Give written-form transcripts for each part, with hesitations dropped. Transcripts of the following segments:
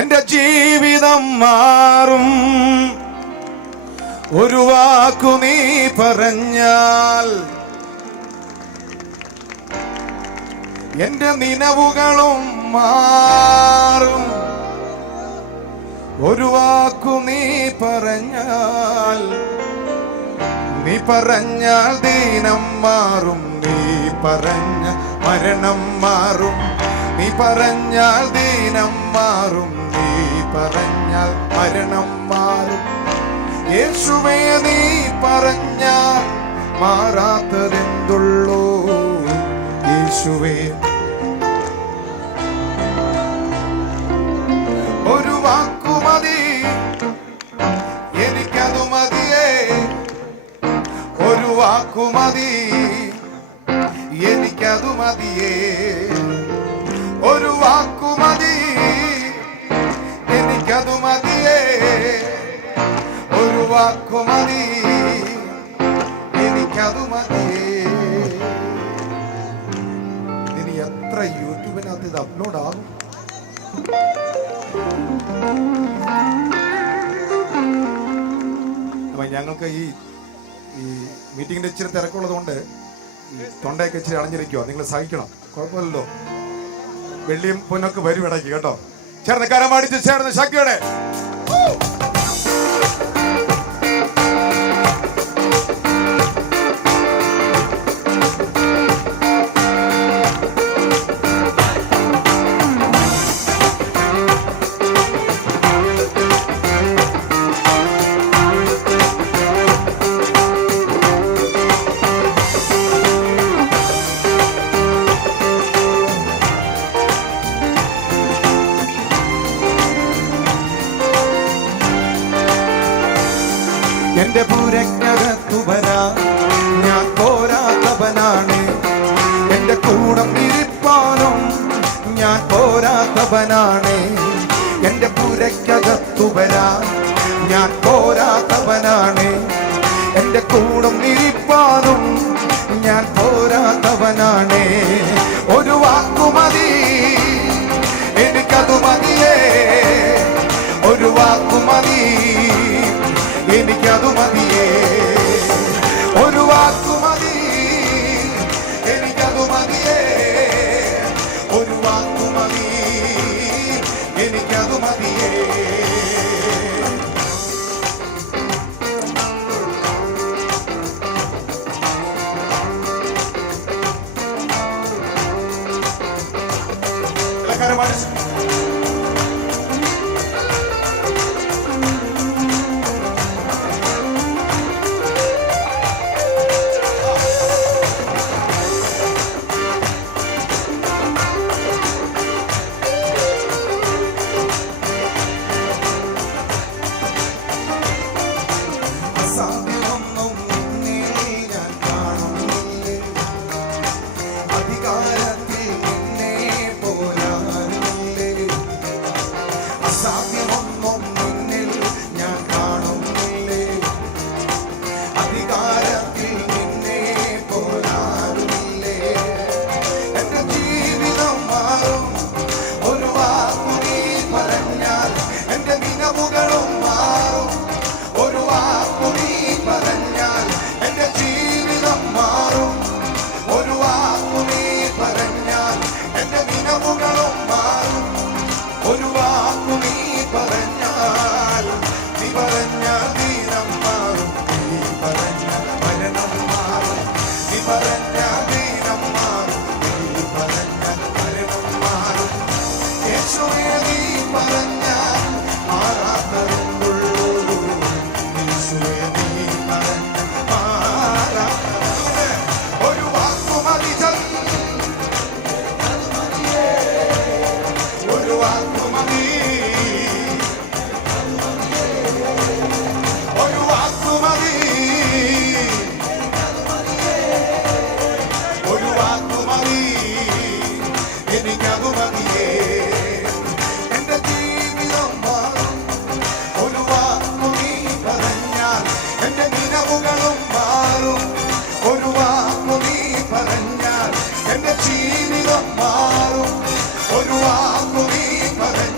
എന്റെ ജീവിതം മാറും. ഒരു വാക്കു നീ പറഞ്ഞാൽ എന്റെ നിലവുകളും മാറും. ഒരു വാക്കു നീ പറഞ്ഞാൽ ദീനം മാറും. നീ പറഞ്ഞ മരണം മാറും. നീ പറഞ്ഞാൽ ദീനം മാറും. നീ പറഞ്ഞാൽ മരണം മാറും. യേശുവേ നീ പറഞ്ഞാൽ മാറാത്തതെന്തുള്ളൂ? യേശുവേ ഒരു വാക്കു മതി, എനിക്കതു മതിയേ. ഒരു വാക്കു മതി, എനിക്കതു മതിയേ. ഒരു വാക്കു മതി, എനിക്കതു മതിയേ. ഒരു വാക്കു മതി, എനിക്കതു മതിയേ. ഇനി എത്ര യൂട്യൂബിനകത്ത് ഇത് അപ്ലോഡ് ആകും? അപ്പൊ ഞങ്ങൾക്ക് ഈ മീറ്റിങ്ങിന്റെ ഇച്ചിരി തിരക്കുള്ളത് കൊണ്ട് തൊണ്ടയൊക്കെ ഇച്ചിരി അടഞ്ഞിരിക്കുവോ, നിങ്ങൾ സഹിക്കണം. കുഴപ്പമില്ലല്ലോ, വെള്ളിയും പൊന്നൊക്കെ വരും ഇടയ്ക്ക് കേട്ടോ. ചേർന്ന് കരമടിച്ച് ചേർന്ന് ശക്തിയോടെ എന്റെ പൂരക്കകത്തു വരാ ഞാൻ പോരാത്തവനാണ്. എന്റെ കൂടം ഇരിപ്പാനും ഞാൻ പോരാത്തവനാണ്. എന്റെ പൂരക്കകത്തു വരാ ഞാൻ പോരാത്തവനാണ്. എന്റെ കൂടം ഇരിപ്പാനും ഞാൻ പോരാത്തവനാണ്. ഒരു വാക്കു മതി, എനിക്കതു മതിയേ. ഒരു വാക്കു മതി, എനിക്കതു മതിയേ. ഒരു വാക്കു മതി, എനിക്കതു മതിയേ. ഒരു വാക്കു മതി, എനിക്കതു മതിയേ. ജീവിതം മാറും. ഒരു വാക്കു നീ പറഞ്ഞ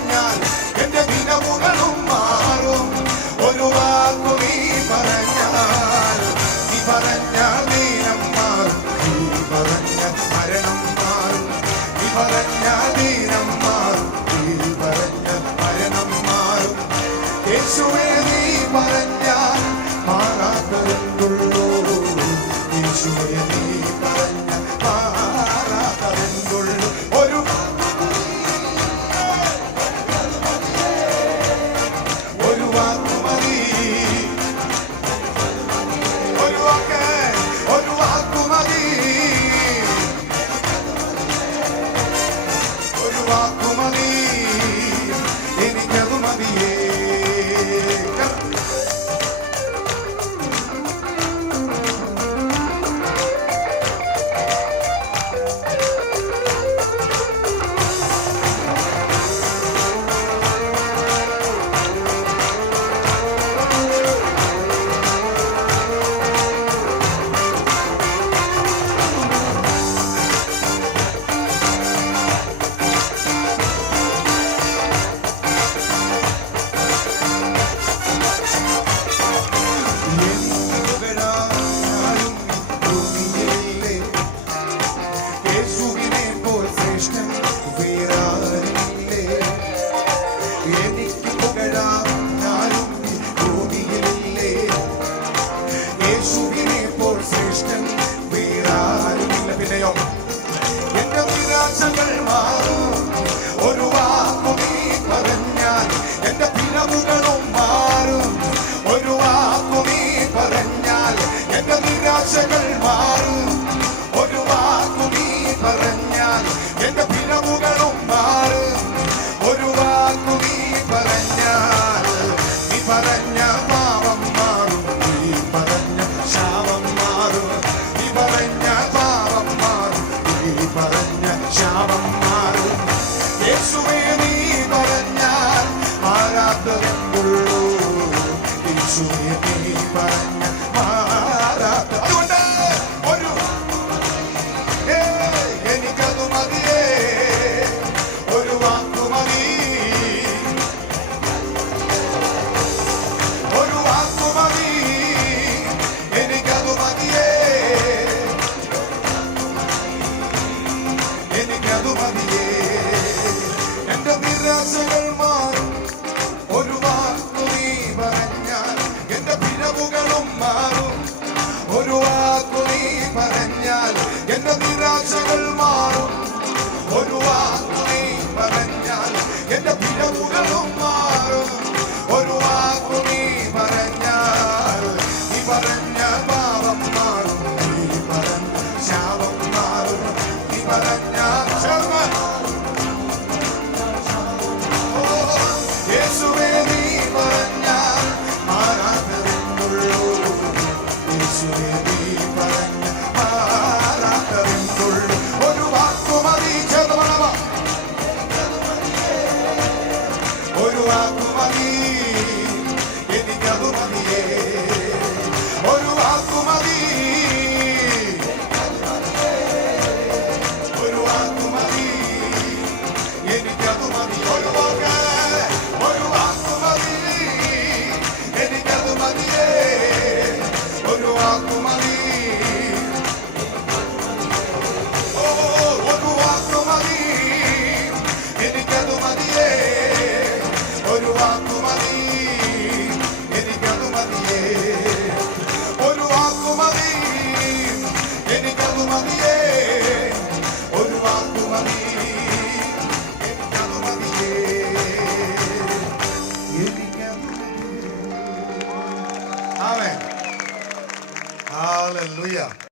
എന്റെ പിഴവുകളും മാറും. ഒരു വാക്കു നീ പറഞ്ഞാൽ, നീ പറഞ്ഞ പാപം മാറും, നീ പറഞ്ഞ ശാപം മാറും, നീ പറഞ്ഞ യേശുവേ നീ പറഞ്ഞാൽ മാറാത്തതെന്നുള്ളൂ. യേശുവേ നീ പറഞ്ഞ മാറാത്തതെന്നുള്ളൂ. ഒരു വാക്കു മതി, ചേർന്ന് ഒരു വാക്കു മതി, എനിക്കതു മതിയേ. ഒരു വാക്കു മതി, ഒരു വാക്കു മതി, എനിക്കതു മതി. ഒരു വാക്ക്, ഒരു വാക്കു മതി, എനിക്കതു മതിയേ. ഒരു വാക്കു മതി, ഓ ഒരു വാക്കു മതി, എനിക്കതു മതിയേ. ഒരു വാക്കു മതി, എനിക്കതു മതിയേ. ഒരു വാക്കു മതി, എനിക്കതു മതിയേ. ഒരു വാക്കു മതി, എനിക്കതു മതിയേ. എനിക്കതു മതിയേ. ആമേൻ. ഹല്ലേലൂയ.